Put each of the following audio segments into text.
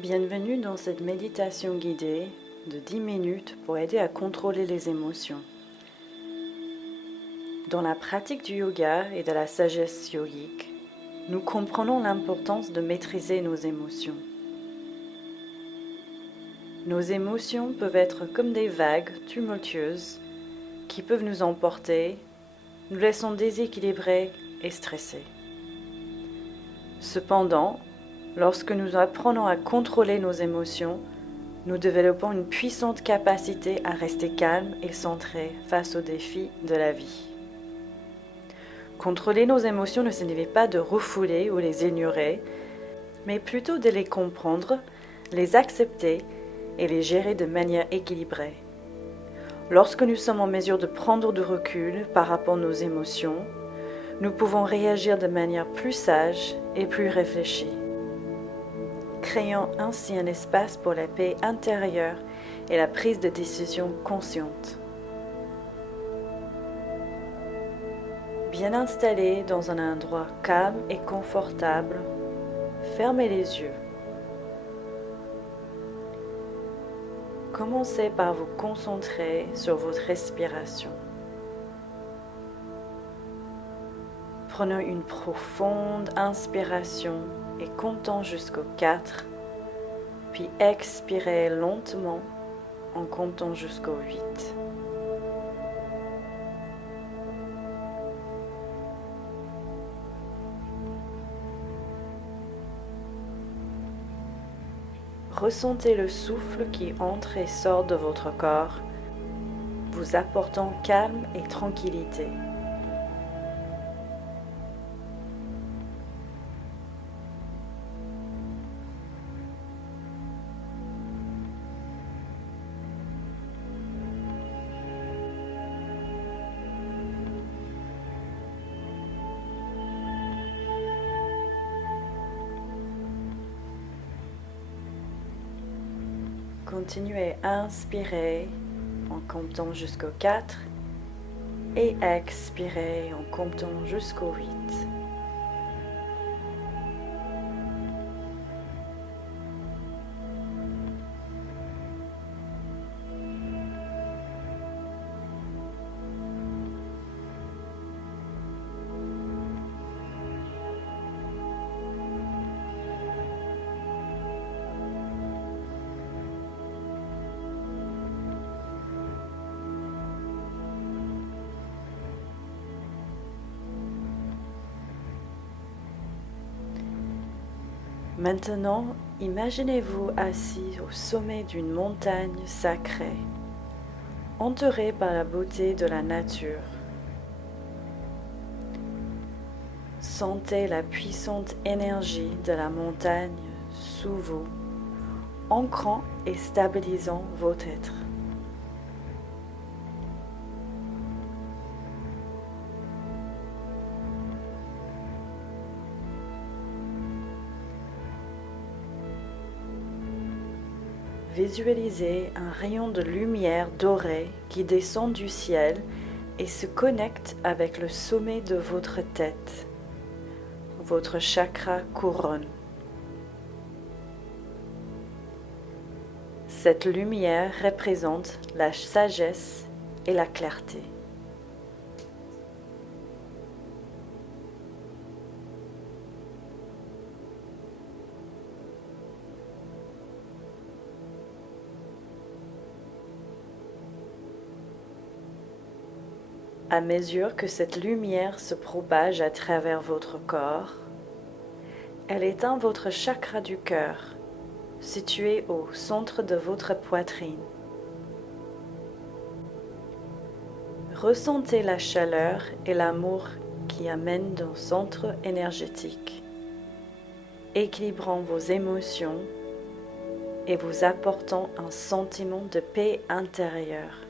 Bienvenue dans cette méditation guidée de 10 minutes pour aider à contrôler les émotions. Dans la pratique du yoga et de la sagesse yogique, nous comprenons l'importance de maîtriser nos émotions. Nos émotions peuvent être comme des vagues tumultueuses qui peuvent nous emporter, nous laissant déséquilibrés et stressés. Cependant, lorsque nous apprenons à contrôler nos émotions, nous développons une puissante capacité à rester calme et centré face aux défis de la vie. Contrôler nos émotions ne signifie pas de refouler ou les ignorer, mais plutôt de les comprendre, les accepter et les gérer de manière équilibrée. Lorsque nous sommes en mesure de prendre du recul par rapport à nos émotions, nous pouvons réagir de manière plus sage et plus réfléchie, créant ainsi un espace pour la paix intérieure et la prise de décision consciente. Bien installé dans un endroit calme et confortable, fermez les yeux. Commencez par vous concentrer sur votre respiration. Prenons une profonde inspiration et comptons jusqu'au 4, puis expirez lentement en comptant jusqu'au 8. Ressentez le souffle qui entre et sort de votre corps, vous apportant calme et tranquillité. Continuez à inspirer en comptant jusqu'au 4 et expirez en comptant jusqu'au 8. Maintenant, imaginez-vous assis au sommet d'une montagne sacrée, entouré par la beauté de la nature. Sentez la puissante énergie de la montagne sous vous, ancrant et stabilisant votre être. Visualisez un rayon de lumière dorée qui descend du ciel et se connecte avec le sommet de votre tête, votre chakra couronne. Cette lumière représente la sagesse et la clarté. À mesure que cette lumière se propage à travers votre corps, elle éteint votre chakra du cœur, situé au centre de votre poitrine. Ressentez la chaleur et l'amour qui amènent dans le centre énergétique, équilibrant vos émotions et vous apportant un sentiment de paix intérieure.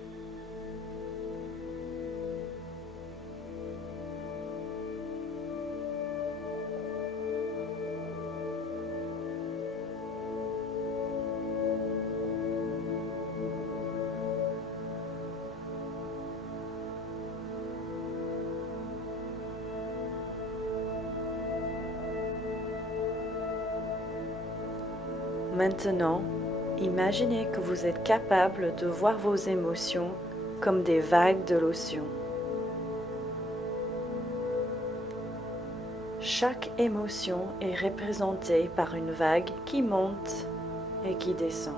Maintenant, imaginez que vous êtes capable de voir vos émotions comme des vagues de l'océan. Chaque émotion est représentée par une vague qui monte et qui descend.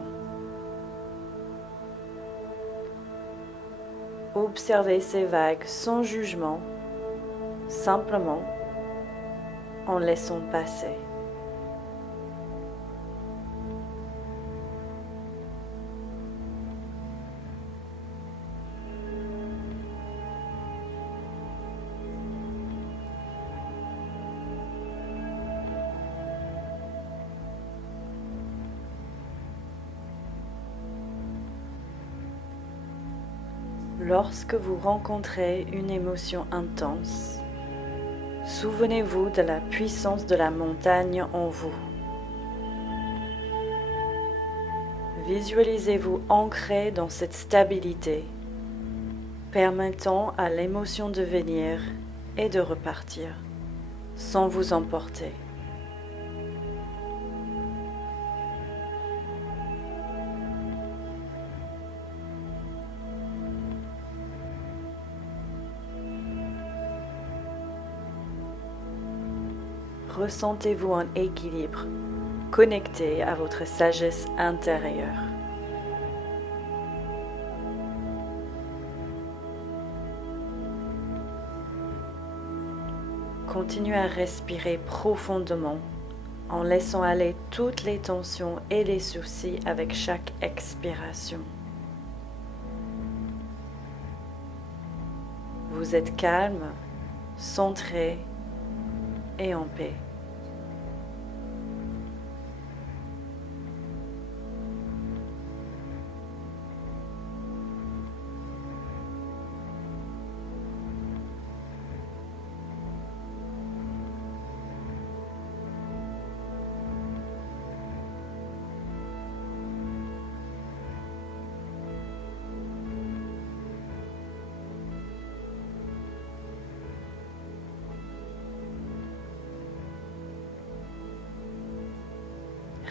Observez ces vagues sans jugement, simplement en laissant passer. Lorsque vous rencontrez une émotion intense, souvenez-vous de la puissance de la montagne en vous. Visualisez-vous ancré dans cette stabilité, permettant à l'émotion de venir et de repartir, sans vous emporter. Ressentez-vous en équilibre, connecté à votre sagesse intérieure. Continuez à respirer profondément en laissant aller toutes les tensions et les soucis avec chaque expiration. Vous êtes calme, centré et en paix.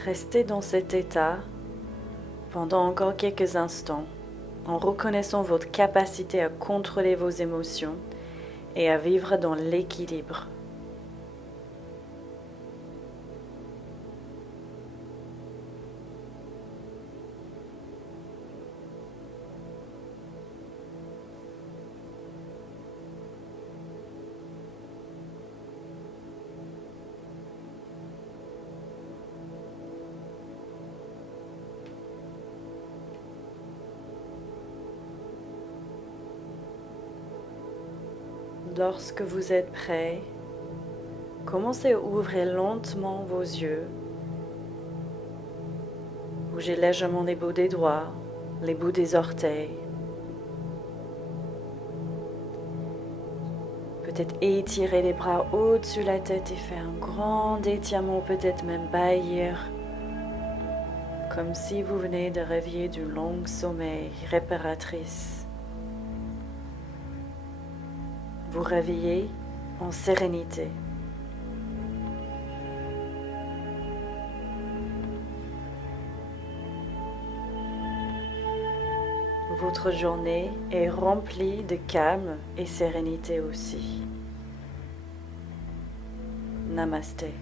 Restez dans cet état pendant encore quelques instants en reconnaissant votre capacité à contrôler vos émotions et à vivre dans l'équilibre. Lorsque vous êtes prêt, commencez à ouvrir lentement vos yeux. Bougez légèrement les bouts des doigts, les bouts des orteils. Peut-être étirer les bras au-dessus de la tête et faire un grand étirement, peut-être même bâillir, comme si vous venez de réveiller du long sommeil réparatrice. Vous réveillez en sérénité. Votre journée est remplie de calme et sérénité aussi. Namasté.